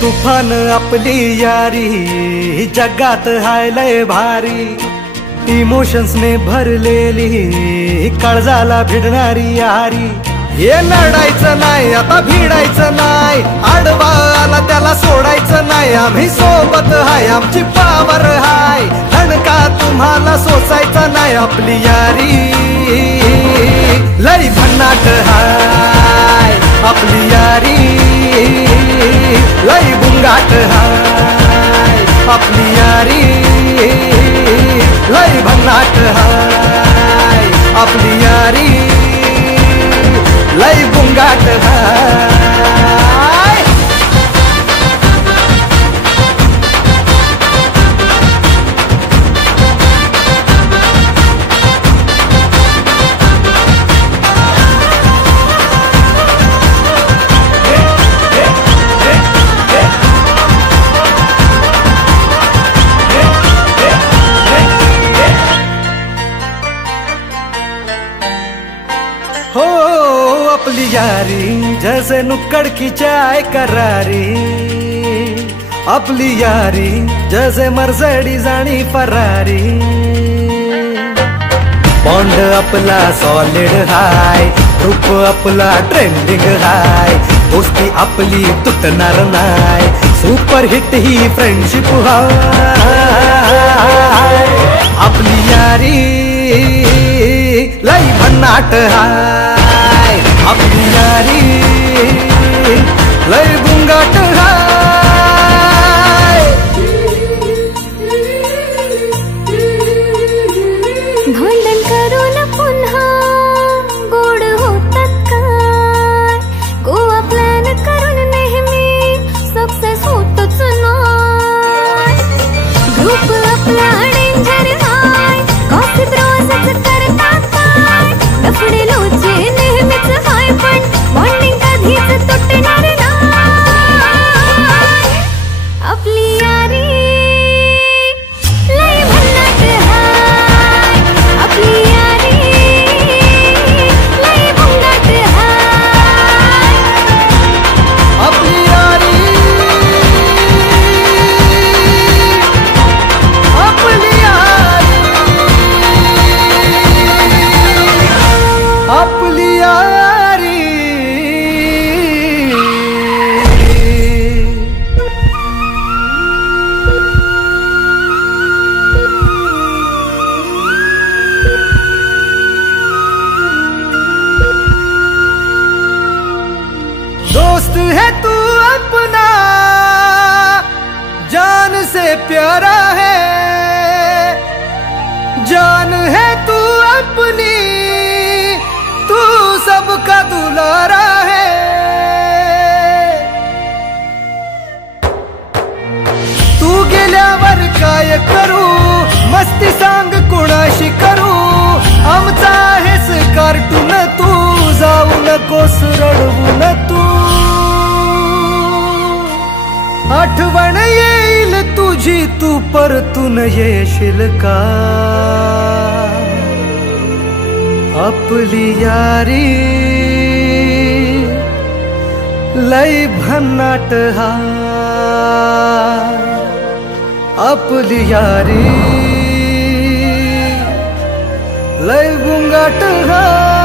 तुफान आपली यारी जगात हाय लय भारी, इमोशन्स ने भरलेली काळजाला भिडणारी यारी। हे लढायचं नाही आता भिडायचं नाही, आडवा आला त्याला सोडायचं नाही, आम्ही सोबत हाय आमची पावर हाय, धणका तुम्हाला सोसायचा नाही। आपली यारी लय भन्नाट हाय, आपली यारी लय गुंगाट हाय, आपली यारी लय भन्नाट हाय, आपली यारी लय गुंगाट हाय। हो अपनी यारी जैसे नुक्कड़ की चाय करारी, अपनी यारी जैसे मर्सिडीज आणि फरारी। बॉन्ड आपला सॉलिड हाय, ग्रुप आपला ट्रेंडिंग हाय, दोस्ती आपली तुटणार नाय, सुपर हिट ही फ्रेंडशिप हाय। आपली यारी लय भन्नाट हाय, आपली यारी लय गुंगाट हाय। भांडण करून पुन्हा गोड होतात काय, गोवा प्लॅन करून नेहमी सक्सेस होतच नाही। ग्रुप आपला डेंजर हाय, गॉसिप रोजच करतात काय, लफडे लोचे नेहमीच हाय, पण बॉन्डिंग कधीच तुटणार नाही। आपली यारी लय भन्नाट हाय, आपली यारी लय भन्नाट हाय, आपली यारी आपली यारी आपली यारी। दोस्त है तू अपना, जान से प्यारा है, जान है तू अपनी, तू सबका दुलारा है। तू गेल्यावर काय करू, मस्ती सांग कोणाशी करू, आमचा आहेस कार्टून तू, जाऊ नकोस रडवून तू। आठवण येईल तुझी तू परतून येशील का, आपली यारी लय भन्नाट हाय, आपली यारी लय गुंगाट हाय।